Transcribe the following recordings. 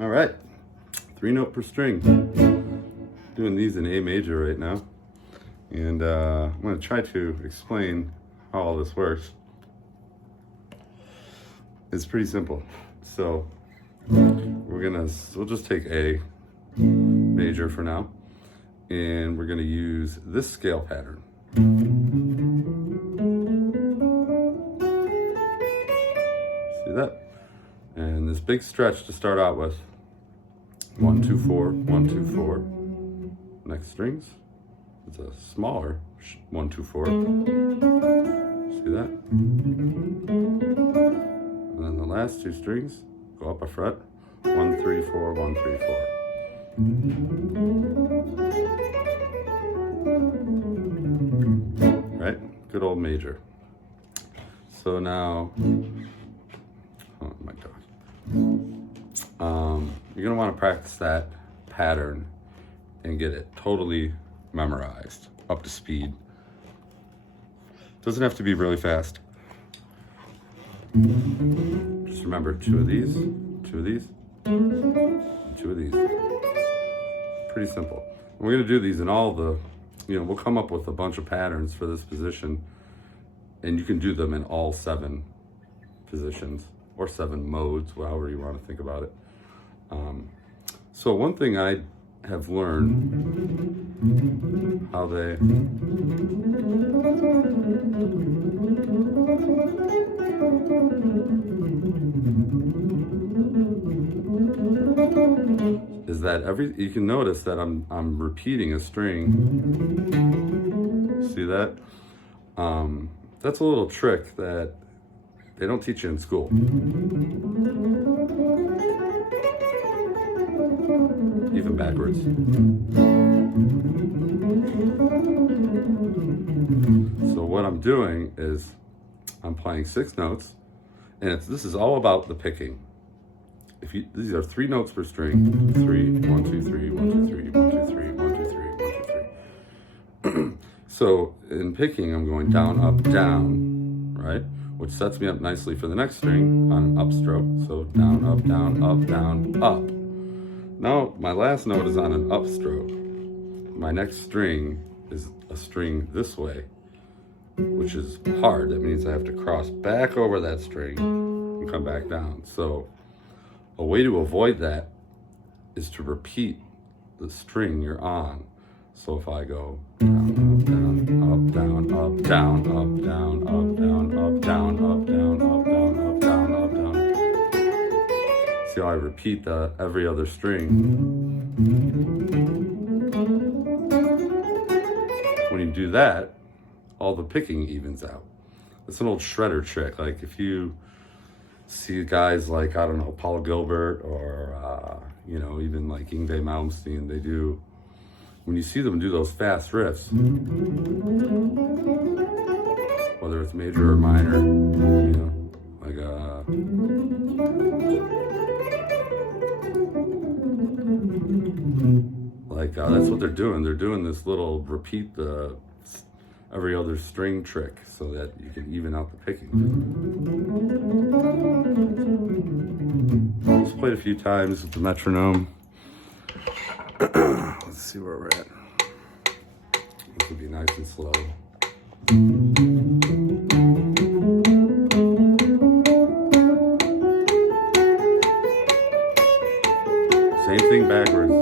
All right, 3-note per string. Doing these in A major right now. And I'm going to try to explain how all this works. It's pretty simple. So we'll just take A major for now, and we're going to use this scale pattern. See that? And this big stretch to start out with. 1, 2, 4, 1, 2, 4. Next strings. It's a smaller 1, 2, 4. See that? And then the last 2 strings go up a fret. 1, 3, 4, 1, 3, 4. Right? Good old major. So now, oh my God. You're gonna want to practice that pattern and get it totally memorized, up to speed. Doesn't have to be really fast. Just remember 2 of these, 2 of these, and 2 of these. Pretty simple. And we're gonna do these in all the, we'll come up with a bunch of patterns for this position, and you can do them in all 7 positions or 7 modes, however you want to think about it. So one thing I have learned how they is that you can notice that I'm repeating a string. See that? That's a little trick that they don't teach you in school. Even backwards. So what I'm doing is I'm playing 6 notes, and this is all about the picking. These are 3 notes per string. 3, 1, 2, 3, 1, 2, 3, 1, 2, 3, 1, 2, 3, 1, 2, 3. So in picking, I'm going down, up, down, right? Which sets me up nicely for the next string on an upstroke. So down, up, down, up, down, up. Now my last note is on an upstroke. My next string is a string this way, which is hard. That means I have to cross back over that string and come back down. So a way to avoid that is to repeat the string you're on. So if I go down, up, down, up, down, up, down, up, down, up, down, up, down, up, down, up, down, up, down, up, down. See how I repeat every other string? When you do that, all the picking evens out. It's an old shredder trick. Like if you see guys like, I don't know, Paul Gilbert or, even like Yngwie Malmsteen, when you see them do those fast riffs, whether it's major or minor, that's what they're doing. They're doing this little repeat every other string trick so that you can even out the picking. Just played a few times with the metronome. Let's see where we're at. This will be nice and slow. Same thing backwards.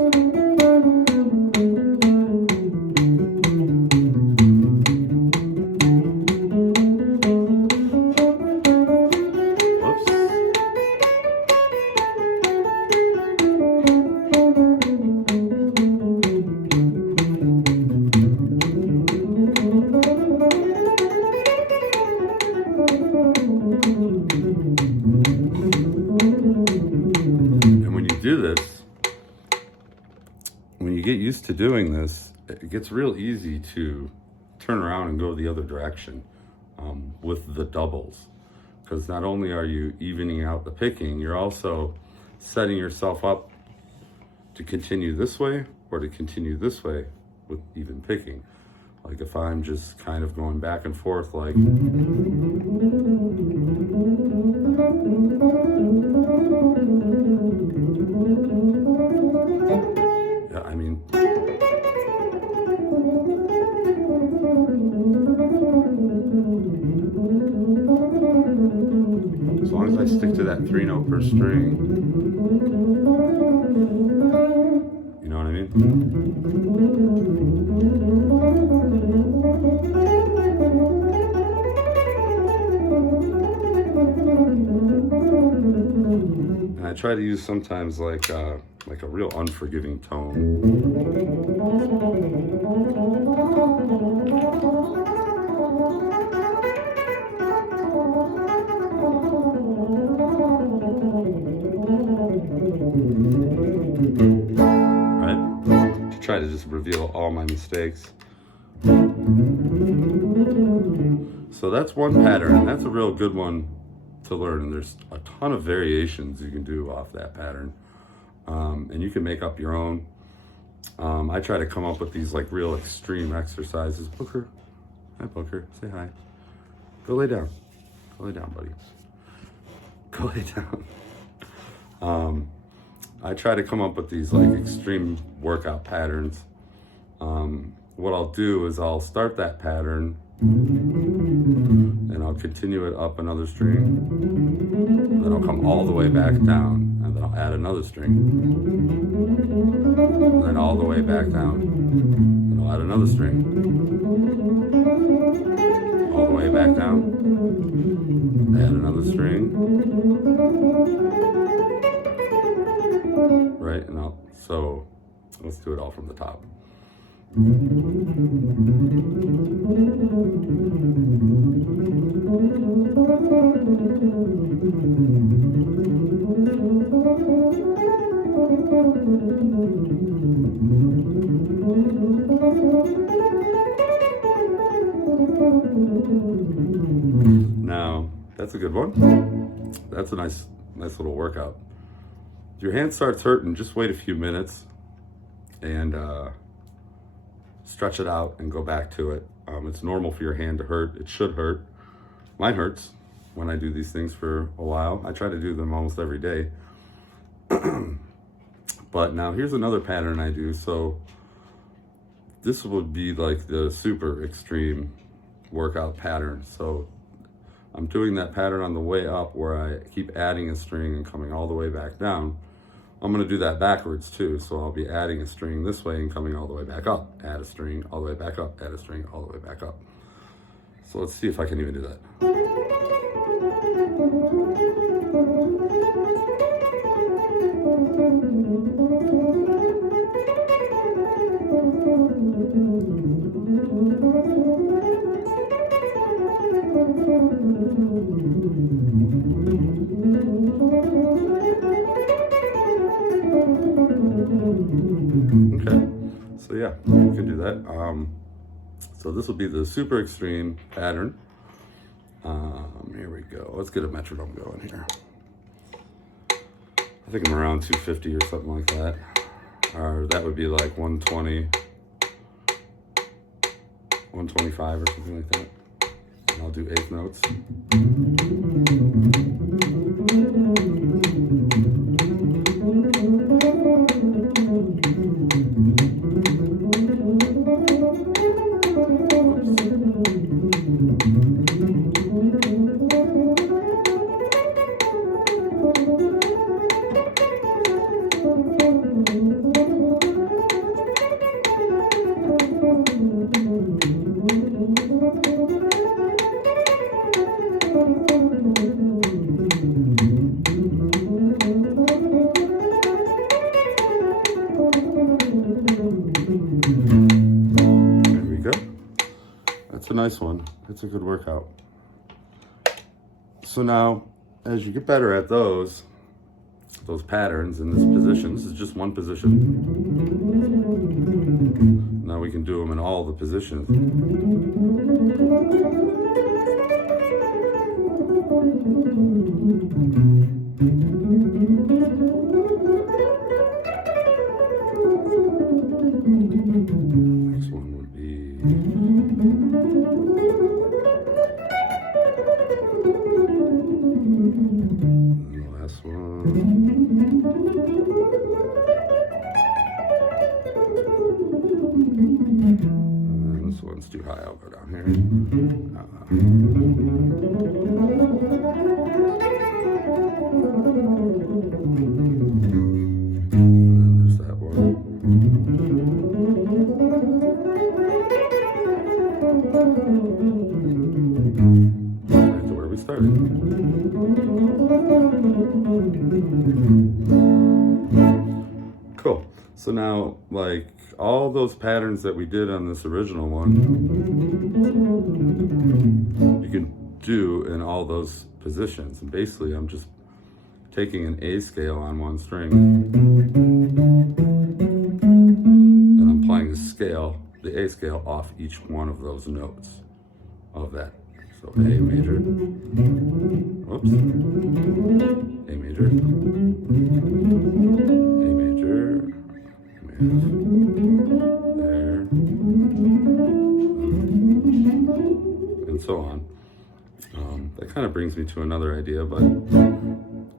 Do this, when you get used to doing this, it gets real easy to turn around and go the other direction with the doubles, because not only are you evening out the picking, you're also setting yourself up to continue this way or to continue this way with even picking. Like if I'm just kind of going back and forth like as long as I stick to that 3-note per string, you know what I mean? And I try to use sometimes like a real unforgiving tone. Right? To try to just reveal all my mistakes. So that's one pattern. That's a real good one to learn, and there's a ton of variations you can do off that pattern, and you can make up your own. I try to come up with these like real extreme exercises. Booker, hi Booker, say hi. Go lay down. Go lay down, buddy. Go lay down. I try to come up with these like extreme workout patterns. What I'll do is I'll start that pattern and I'll continue it up another string, then I'll come all the way back down, and then I'll add another string, and then all the way back down, and I'll add another string, all the way back down, add another string, right? And so let's do it all from the top. Now, that's a good one. That's a nice little workout. If your hand starts hurting, just wait a few minutes and stretch it out and go back to it. It's normal for your hand to hurt. It should hurt. Mine hurts when I do these things for a while. I try to do them almost every day. But now here's another pattern I do. So this would be like the super extreme workout pattern. So I'm doing that pattern on the way up where I keep adding a string and coming all the way back down. I'm going to do that backwards too. So I'll be adding a string this way and coming all the way back up. Add a string, all the way back up, add a string, all the way back up. So let's see if I can even do that. Okay, so yeah, you can do that. So this will be the super extreme pattern. Here we go. Let's get a metronome going here. I think I'm around 250 or something like that. Or that would be like 120, 125 or something like that. And I'll do 8th notes. a nice one. It's a good workout. So now, as you get better at those patterns in this position, this is just one position. Now we can do them in all the positions. Next one would be and the last one. And this one's too high, I'll go down here. And there's that one. Back to where we started. Cool. So now, like, all those patterns that we did on this original one, you can do in all those positions. And basically, I'm just taking an A scale on one string, and I'm playing the scale, the A scale, off each one of those notes of that. So A major, whoops, A major, A major, there, and so on. That kind of brings me to another idea, but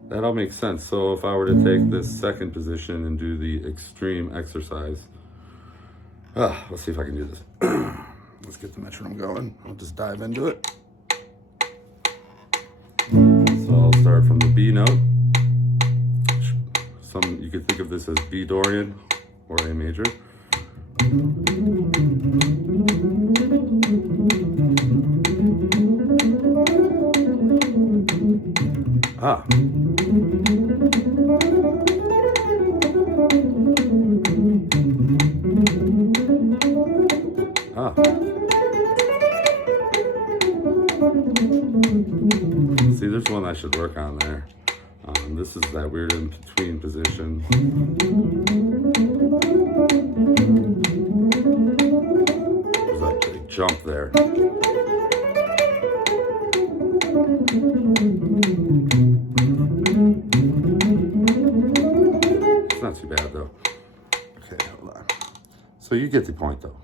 that all makes sense. So if I were to take this second position and do the extreme exercise, let's see if I can do this. Let's get the metronome going. I'll just dive into it. So I'll start from the B note. You could think of this as B Dorian or A major. Ah. Ah. See, there's one I should work on there. This is that weird in-between position. There's that big jump there. It's not too bad though. Okay, hold on. So you get the point though.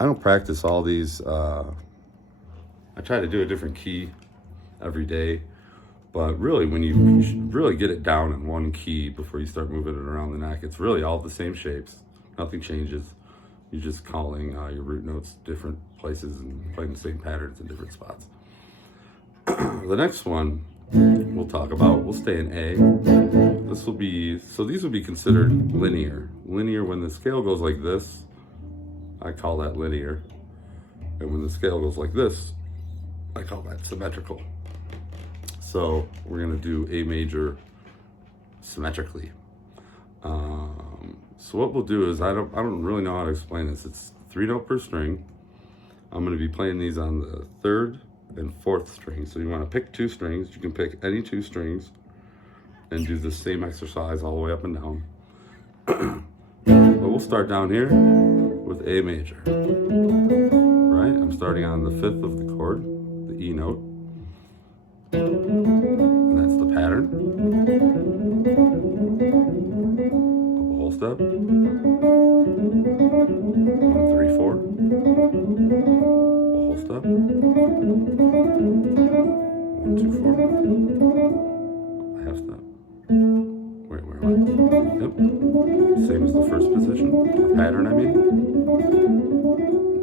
I don't practice all these. I try to do a different key every day, but really when you should really get it down in one key before you start moving it around the neck, it's really all the same shapes. Nothing changes. You're just calling your root notes different places and playing the same patterns in different spots. The next one we'll talk about, we'll stay in A. This will be, so these would be considered linear. Linear when the scale goes like this, I call that linear. And when the scale goes like this, I call that symmetrical. So we're gonna do A major symmetrically. So what we'll do is, I don't really know how to explain this. It's 3 note per string. I'm gonna be playing these on the 3rd and 4th string. So you wanna pick 2 strings. You can pick any 2 strings and do the same exercise all the way up and down. But we'll start down here with A major, right? I'm starting on the 5th of the chord, the E note. And that's the pattern. Up a whole step. 1, 3, 4. A whole step. 1, 2, 4. A half step. Wait, where am I? Yep. Same as the first position. Or pattern, I mean.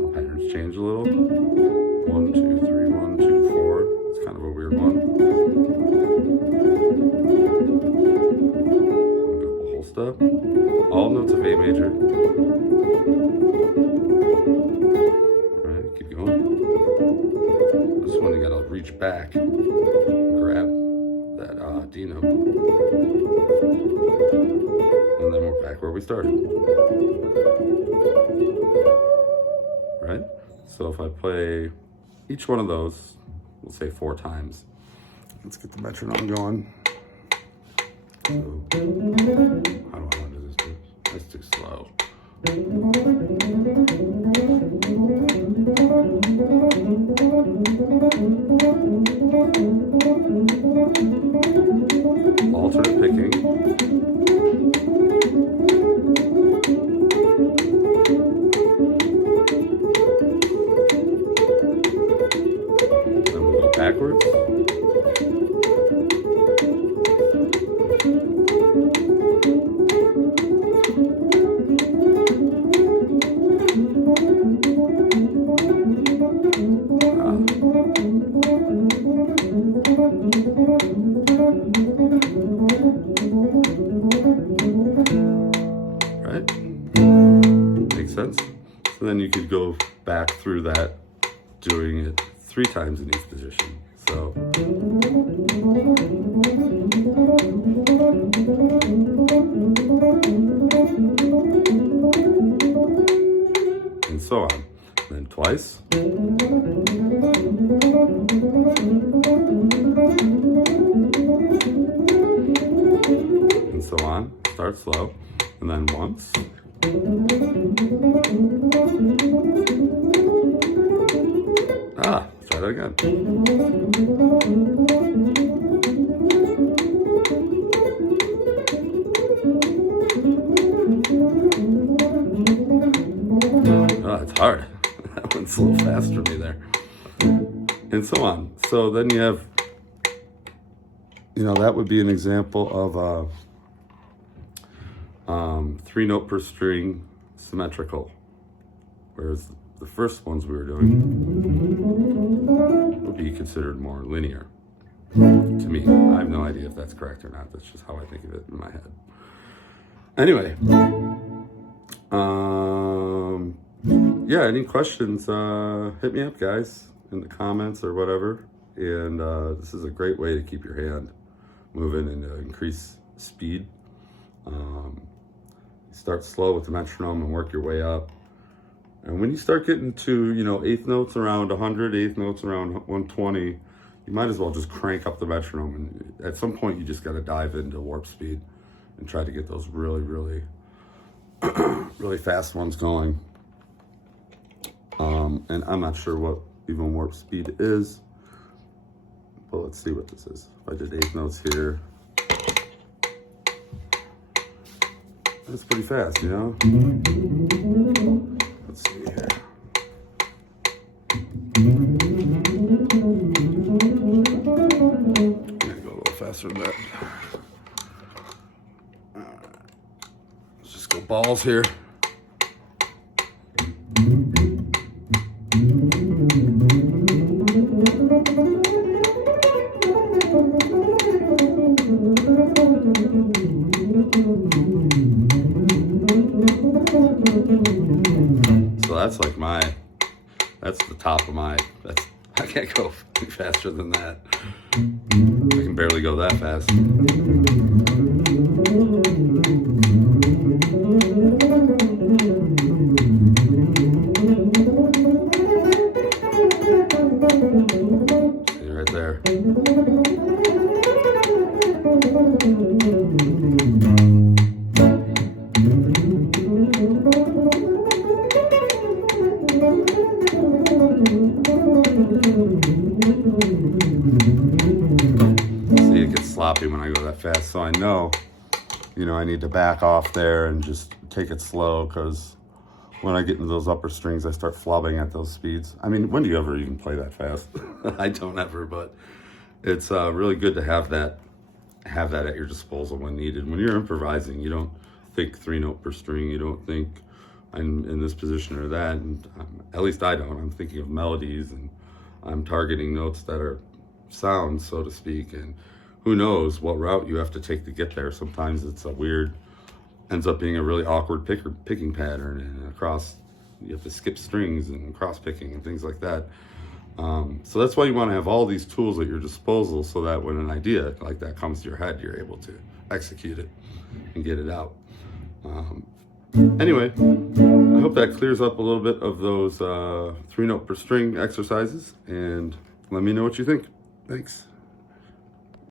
No, patterns change a little. 1, 2, 3, 1, 2, 4. It's kind of a weird one. Go a whole step. All notes of A major. Alright, keep going. This one you gotta reach back, grab that D note. And then we're back where we started. Right? So if I play each one of those, we'll say 4 times. Let's get the metronome going. So, how do I want to do this? That's too slow. Alternate picking. Then we go backwards. Right? Makes sense? So then you could go back through that, doing it 3 times in each position. So and so on. Then twice. And so on. Start slow. And then once. Let's try that again. It's hard. That one's a little fast for me there. And so on. So then you have, that would be an example of a 3-note per string symmetrical. Whereas the first ones we were doing would be considered more linear. To me, I have no idea if that's correct or not. That's just how I think of it in my head. Anyway, yeah, any questions, hit me up, guys, in the comments or whatever. And this is a great way to keep your hand moving and to increase speed. Start slow with the metronome and work your way up. And when you start getting to, eighth notes around 100, eighth notes around 120, you might as well just crank up the metronome. And at some point, you just got to dive into warp speed and try to get those really, really, really fast ones going. And I'm not sure what even warp speed is, but let's see what this is. If I did 8 notes here, that's pretty fast, Let's see here. I'm gonna go a little faster than that. All right. Let's just go balls here. So that's like that's the top of I can't go faster than that. I can barely go that fast. See right there. See, it gets sloppy when I go that fast, so I know, I need to back off there and just take it slow, because when I get into those upper strings, I start flubbing at those speeds. I mean, when do you ever even play that fast? I don't ever, but it's really good to have that at your disposal when needed. When you're improvising, you don't think 3-note per string. You don't think I'm in this position or that. And at least I don't. I'm thinking of melodies, and I'm targeting notes that are sounds, so to speak. And who knows what route you have to take to get there. Sometimes it's ends up being a really awkward picking pattern, and you have to skip strings and cross picking and things like that. So that's why you want to have all these tools at your disposal, so that when an idea like that comes to your head, you're able to execute it and get it out. Anyway, I hope that clears up a little bit of those 3 note per string exercises, and let me know what you think. Thanks.